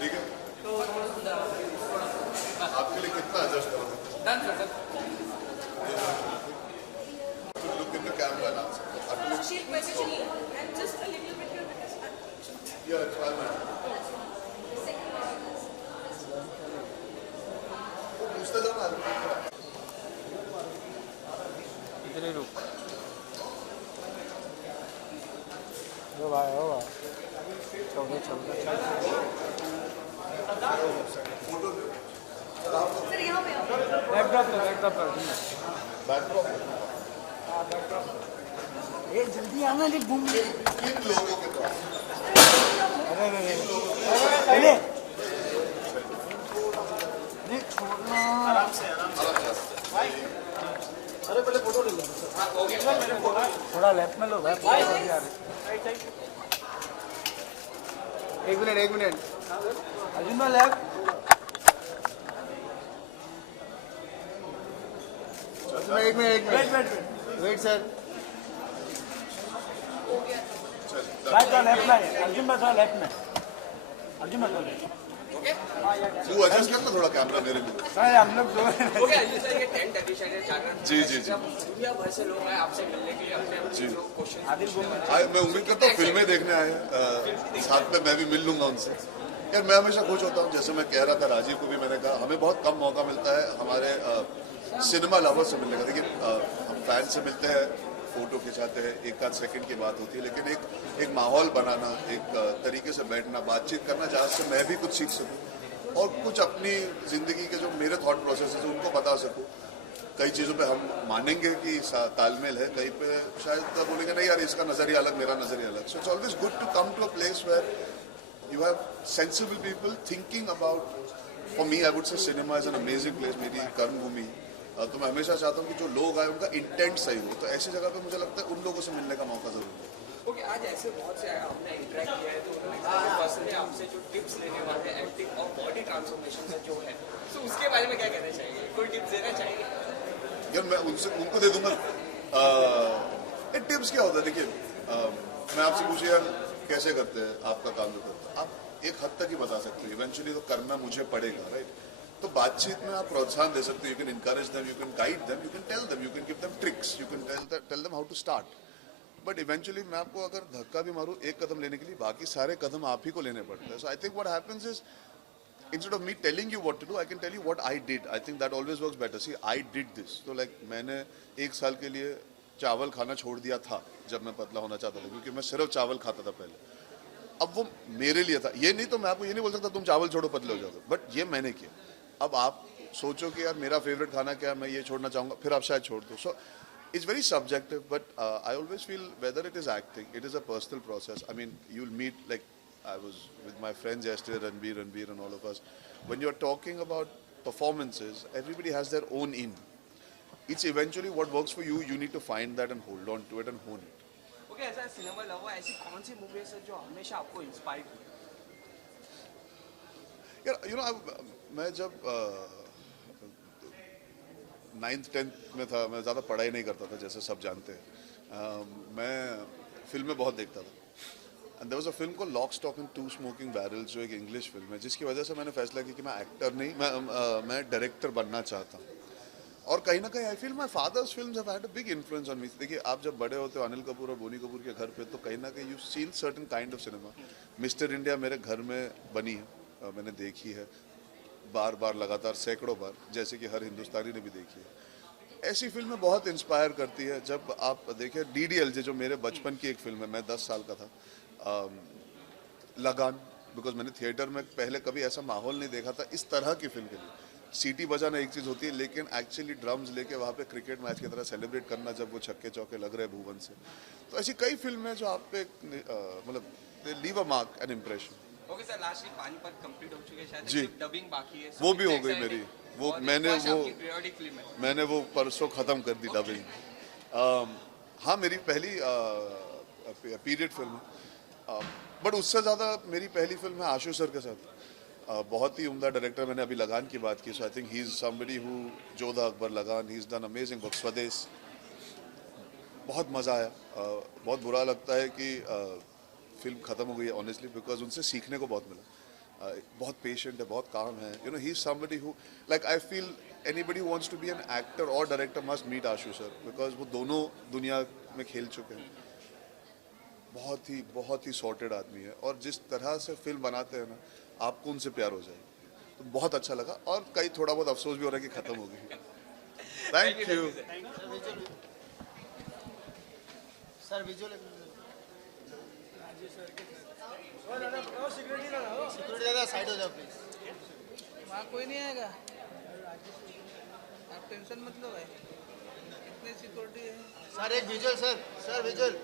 ठीक है, आपके लिए कितना एडजस्ट करोगे? Look in the camera and answer. She'll question me and just a little bit here because Yeah, it's fine. पूछते जाओ ना। इधर ही रुक। ओ भाई चल सर यहाँ पे आओ। बैकड्रॉप ये जल्दी आना नहीं घूम ले। किन लोगों के पास? अरे छोड़ना आराम से अरे पहले फोटो ले लो थोड़ा लेफ्ट में लो भाई एक मिनट अर्जुन भाई लेफ्ट एक मिनट वेट सर भाई थोड़ा लेफ्ट में अर्जुन भाई थोड़ा लेफ्ट में अर्जुन भाई तू एडजस्ट करना थोड़ा कैमरा मेरे भी। हम लोग दो जी जी जी दुनिया भर से लोग आए आपसे मिलने के लिए अपने जी। क्वेश्चन मैं उम्मीद करता हूँ फिल्में देखने आए हैं, साथ में मैं भी मिल लूंगा उनसे। यार मैं हमेशा खुश होता हूँ, जैसे मैं कह रहा था राजीव को भी मैंने कहा हमें बहुत कम मौका मिलता है हमारे सिनेमा लवर से मिलने का। देखिए हम फैन से मिलते हैं, फोटो खिंचाते हैं, एक आध सेकंड की बात होती है, लेकिन एक माहौल बनाना, एक तरीके से बैठना, बातचीत करना जहाँ से मैं भी कुछ सीख सकूँ और कुछ अपनी जिंदगी के जो मेरे थॉट प्रोसेस है उनको बता सकूँ। कई चीज़ों पे हम मानेंगे कि तालमेल है, कहीं पे शायद बोलेंगे नहीं यार इसका नज़रिया अलग, मेरा नज़रिया अलग। So it's always good to come to a place where you have sensible people thinking about. For me I would say cinema is an amazing place, मेरी कर्मभूमि। तो मैं हमेशा चाहता हूँ कि जो लोग आए उनका इंटेंट सही हो, तो ऐसी जगह पे मुझे लगता है उन लोगों से मिलने का मौका जरूर है। ओके, आज ऐसे बहुत से आपने इंटरेक्ट किया है तो पर्सनली आपसे जो टिप्स लेने वाले एक्टिंग और बॉडी ट्रांसफॉर्मेशन का जो है तो उसके बारे में क्या कहना चाहिए, कोई टिप्स देना चाहिए? यार मैं उनको दे दूंगा। टिप्स क्या होता है, देखिए मैं आपसे पूछिए यार कैसे करते हैं आपका काम जो करते हैं, आप एक हद तक ही बता सकते हो, इवेंचुअली तो करना मुझे पड़ेगा, राइट? तो बातचीत में आप प्रोत्साहन दे सकते हो, you can encourage them, you can guide them, you can tell them, you can give them tricks, you can tell them how to start. But eventually मैं आपको अगर धक्का भी मारूं एक कदम लेने के लिए, बाकी सारे कदम आप ही को लेने पड़ते हैं। So I think what happens is instead of me telling you what to do, I can tell you what I did. I think that always works better. See, I did this. So like मैंने एक साल के लिए चावल खाना छोड़ दिया था जब मैं पतला होना चाहता था, क्योंकि मैं सिर्फ चावल खाता था पहले। अब वो मेरे लिए था, ये नहीं तो मैं आपको ये नहीं बोल सकता तुम चावल छोड़ो पतले हो जाओगे, बट ये मैंने किया। अब आप सोचो कि यार मेरा फेवरेट खाना क्या है, मैं ये छोड़ना चाहूँगा, फिर आप शायद छोड़ दो। सो it's very subjective, but I always feel whether it is acting, it is a personal process. I mean, you'll meet, like I was with my friends yesterday, Ranbir and all of us. When you're talking about performances, everybody has their own in. It's eventually what works for you. You need to find that and hold on to it and hone it. Okay, ऐसा cinema lover ऐसी कौन सी movies है जो हमेशा आपको inspire की? यार you know, मैं जब 9th 10th में था, मैं ज़्यादा पढ़ाई नहीं करता था जैसे सब जानते हैं। मैं फिल्में बहुत देखता था। And there was a film called Lock Stock and Two Smoking Barrels, जो एक इंग्लिश फिल्म है, जिसकी वजह से मैंने फैसला किया कि मैं एक्टर नहीं, मैं डायरेक्टर बनना चाहता हूँ। और कहीं ना कहीं I feel my father's films have had a big influence on me. देखिए आप जब बड़े होते हो अनिल कपूर और बोनी कपूर के घर पे, तो कहीं ना कहीं you seen certain kind of cinema. Mister India मेरे घर में बनी है, मैंने देखी है बार बार लगातार सैकड़ों बार, जैसे कि हर हिंदुस्तानी ने भी देखी है। ऐसी फिल्में बहुत इंस्पायर करती है। जब आप देखिए DDLJ जो मेरे बचपन की एक फिल्म है, मैं 10 साल का था, लगान, बिकॉज मैंने थिएटर में पहले कभी ऐसा माहौल नहीं देखा था इस तरह की फिल्म के लिए। सीटी बजाना एक चीज़ होती है, लेकिन एक्चुअली ड्रम्स लेके वहाँ पे क्रिकेट मैच की तरह सेलिब्रेट करना जब वो छक्के चौके लग रहे हैं भुवन से, तो ऐसी कई फिल्में जो आप पे मतलब they leave a mark an impression. Okay sir, lastly Panipat complete हो चुके हैं, शायद जी, डबिंग बाकी है, वो भी हो गई मेरी, वो मैंने वो परसों ख़त्म कर दी डबिंग। हाँ मेरी पहली पीरियड फिल्म है, बट उससे ज़्यादा मेरी पहली फिल्म है आशु सर के साथ। बहुत ही उम्दा डायरेक्टर, मैंने अभी लगान की बात की, so I think he is somebody who, Jodha Akbar Lagaan, he is done amazing work. Swades बहुत मज़ा आया। बहुत बुरा लगता है कि फिल्म ख़त्म हो गई है ऑनेस्टली, बिकॉज उनसे सीखने को बहुत मिला। बहुत पेशेंट है, बहुत काम है, you know he is somebody who, like I feel anybody wants to be an actor और director must meet Ashu sir, because वो दोनों दुनिया में खेल चुके हैं। बहुत ही सॉर्टेड आदमी है, और जिस तरह से फिल्म बनाते हैं ना, आपको उनसे प्यार हो जाएगा। तो बहुत अच्छा लगा, और कई थोड़ा बहुत अफसोस भी हो रहा है कि ख़त्म हो गई। Thank you. Sir visual security दादा साइड हो जाओ प्लीज। वहाँ कोई नहीं आएगा, आप टेंशन मत लो भाई, कितने सिक्योरिटी है। सर एक विजुअल, सर विजुअल।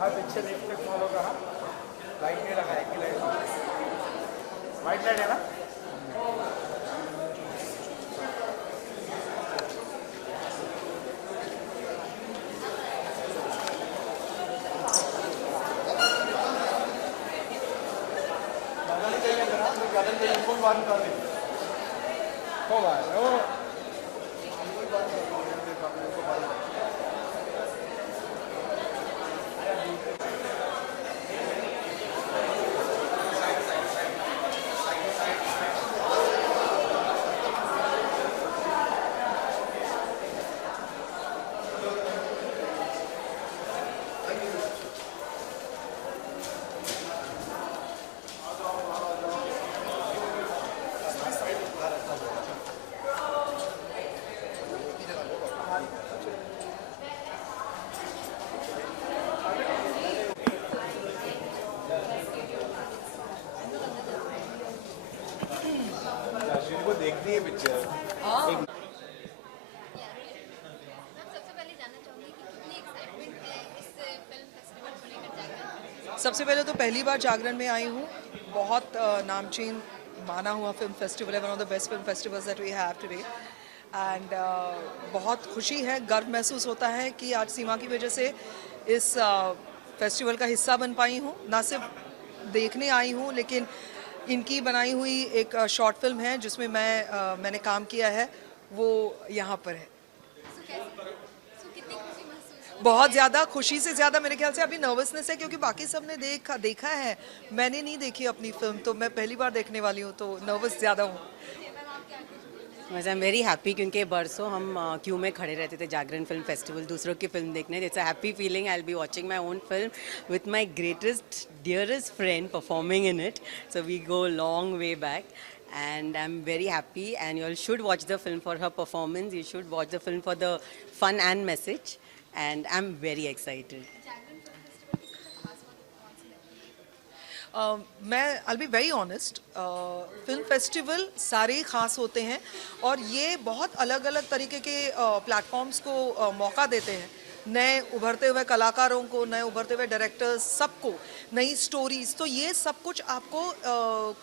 हाँ पीछे देखते फॉलो करा लाइट नहीं लगा है कि लाइट वाइट लाइट है ना ज़्यादा नहीं चाहिए जरा ज़्यादा चाहिए इनको भी बात कर दी हो भाई ओ को देखनी है पिक्चर मैम सबसे पहले जानना चाहूंगी कि कितनी एक्साइटमेंट है इस फिल्म फेस्टिवल को लेकर जाकर। सबसे पहले तो पहली बार जागरण में आई हूँ। बहुत नामचीन माना हुआ फिल्म फेस्टिवल है, one of the best film festivals that we have today and बहुत खुशी है, गर्व महसूस होता है कि आज सीमा की वजह से इस फेस्टिवल का हिस्सा बन पाई हूँ। ना सिर्फ देखने आई हूँ लेकिन इनकी बनाई हुई एक शॉर्ट फिल्म है जिसमें मैंने काम किया है, वो यहाँ पर है। कितनी खुशी महसूस बहुत ज़्यादा खुशी से ज़्यादा मेरे ख्याल से अभी नर्वसनेस है क्योंकि बाकी सब ने देखा है, मैंने नहीं देखी अपनी फिल्म, तो मैं पहली बार देखने वाली हूँ तो नर्वस ज़्यादा हूँ। आई एम वेरी हैप्पी क्योंकि बरसों हम क्यू में खड़े रहते थे जागरण फिल्म फेस्टिवल दूसरों की फिल्म देखने। It's a happy feeling. I will be watching my own film with my greatest dearest friend performing in it, so we go long way back and I'm very happy and you all should watch the film for her performance. You should watch the film for the fun and message and I'm very excited. मैं I'll be very honest, film festival सारे ही ख़ास होते हैं और ये बहुत अलग अलग तरीके के प्लेटफॉर्म्स को मौका देते हैं, नए उभरते हुए कलाकारों को, नए उभरते हुए डायरेक्टर्स, सबको नई स्टोरीज। तो ये सब कुछ आपको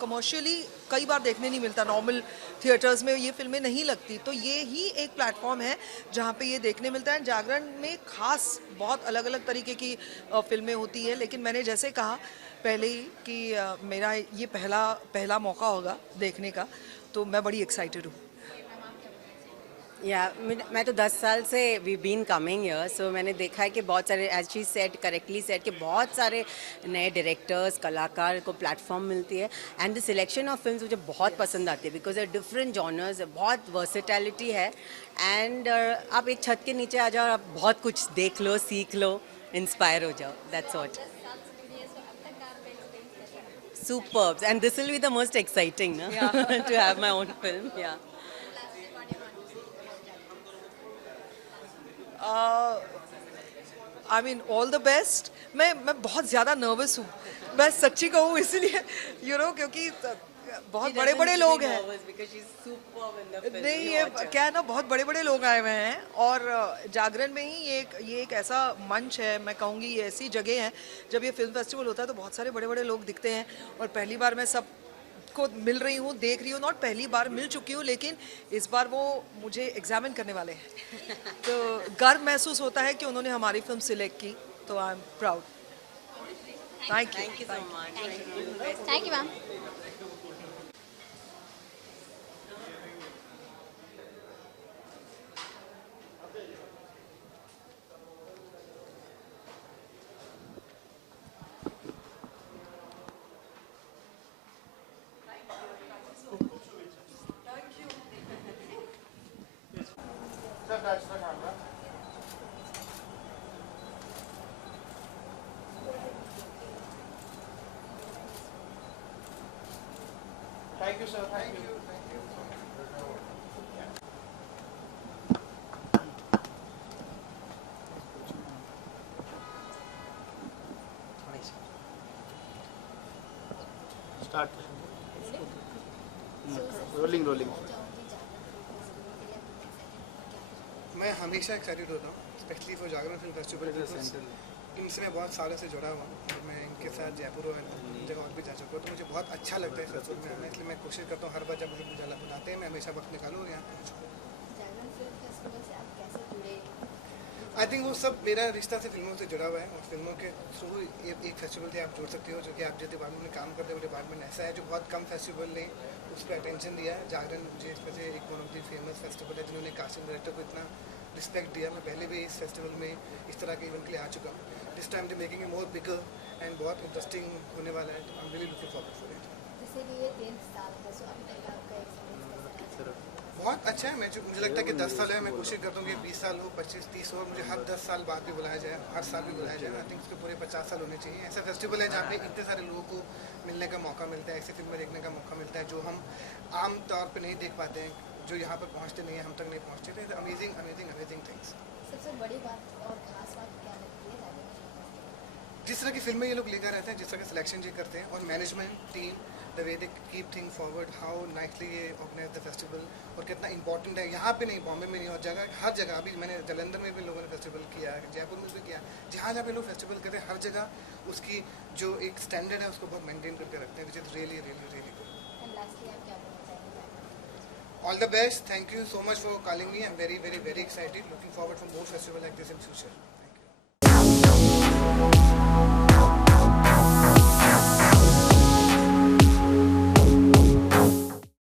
कमर्शियली कई बार देखने नहीं मिलता, नॉर्मल थिएटर्स में ये फिल्में नहीं लगती, तो ये ही एक प्लेटफॉर्म है जहाँ पे ये देखने मिलता है। जागरण में ख़ास बहुत अलग अलग तरीके की फिल्में होती है, लेकिन मैंने जैसे कहा पहले ही कि मेरा ये पहला मौका होगा देखने का, तो मैं बड़ी एक्साइटेड हूँ। या मैं तो 10 साल से we been coming here, so मैंने देखा है कि बहुत सारे, as she said correctly said, कि बहुत सारे नए डायरेक्टर्स कलाकार को प्लेटफॉर्म मिलती है and the selection of films मुझे बहुत पसंद आती है बिकॉज डिफरेंट जॉनर्स, बहुत वर्सेटैलिटी है एंड आप एक छत के नीचे आ जाओ और आप बहुत कुछ देख लो, सीख लो, इंस्पायर हो जाओ, that's what. Superb, and this will be the most exciting, no? To have my own film, yeah. I mean all the best. मैं बहुत ज़्यादा नर्वस हूँ, मैं सच्ची कहूँ, इसलिए क्योंकि बहुत बड़े बड़े लोग हैं। नहीं, ये क्या है ना, बहुत बड़े बड़े लोग आए हुए हैं और जागरण में ही ये एक ऐसा मंच है, मैं कहूँगी ये ऐसी जगह है, जब ये फिल्म फेस्टिवल होता है तो बहुत सारे बड़े बड़े लोग दिखते हैं और पहली बार मैं सब को मिल रही हूँ, देख रही हूँ, नॉट पहली बार मिल चुकी हूँ लेकिन इस बार वो मुझे एग्जामिन करने वाले हैं, तो गर्व महसूस होता है कि उन्होंने हमारी फिल्म सिलेक्ट की, तो I am proud. Thank you so much. Thank you ma'am. Sir touch the camera. Thank you sir, thank you. Start. Rolling. मैं हमेशा एक्साइटेड होता हूँ, specially for Jagran film festival. इनसे मैं बहुत सालों से जुड़ा हुआ हूँ और मैं इनके साथ जयपुर और जगह और भी जा चुका हूँ, तो मुझे बहुत अच्छा लगता है फेस्टिवल में आना, इसलिए मैं कोशिश करता हूँ हर बार जब मुझे बुलाते हैं मैं हमेशा वक्त निकालूँ और यहाँ पहुँचूँ। जागरण फिल्म फेस्टिवल से आप कैसे जुड़े? आई थिंक वो सब मेरा रिश्ता से फिल्मों से जुड़ा हुआ है और फिल्मों के थ्रू एक फेस्टिवल से आप जुड़ सकते हो, जो कि आप जिस डिपार्टमेंट में काम करते हो वो डिपार्टमेंट ऐसा है जो बहुत कम फेस्टिवल ने उस पर अटेंशन दिया है। जागरण मुझे इसमें से एक one of the famous festival है जिन्होंने कास्टिंग डायरेक्टर को इतना रिस्पेक्ट दिया। मैं पहले भी इस फेस्टिवल में इस तरह के इवेंट के लिए आ चुका हूँ। This time they making a more bigger and बहुत इंटरेस्टिंग होने वाला है, तो I am really looking forward for it. जैसे कि ये 3 साल है, सो अभी तक आपका एक्सपीरियंस कैसा रहा? बहुत अच्छा है। मुझे लगता है कि 10 साल है, मैं कोशिश करता हूँ कि 20 साल हो, 25-30 हो, मुझे हर 10 साल बाद भी बुलाया जाए, हर साल भी बुलाया जाए। आई थिंक उसके पूरे 50 साल होने चाहिए। ऐसा फेस्टिवल है जहाँ पे इतने सारे लोगों को मिलने का मौका मिलता है, ऐसी फिल्में देखने का मौका मिलता है जो हम आम तौर पर नहीं देख पाते हैं, जो यहाँ पर पहुँचते नहीं हैं, हम तक नहीं पहुँचते थे। Amazing amazing amazing things. सबसे बड़ी बात और खास बात क्या लगती है जागरण फिल्म फेस्टिवल? जिस तरह की फिल्में ये लोग लेकर रहते हैं, जिस तरह का सिलेक्शन ये करते हैं, और management team the way they keep thing forward, how nicely ये ऑर्गेनाइज द फेस्टिवल, और कितना इंपॉर्टेंट है। यहाँ पे नहीं, बॉम्बे में नहीं, और हर जगह। अभी मैंने जालंधर में भी लोगों ने फेस्टिवल किया है, जयपुर में भी किया, जहाँ जहाँ पे लोग फेस्टिवल करते हैं हर जगह उसकी जो एक स्टैंडर्ड है उसको बहुत मेंटेन करके रखते हैं, which is really really really good. And lastly आप क्या बोलना चाहेंगे? All the best, thank you so much for calling me. I'm very excited, looking forward for more festival like this in future.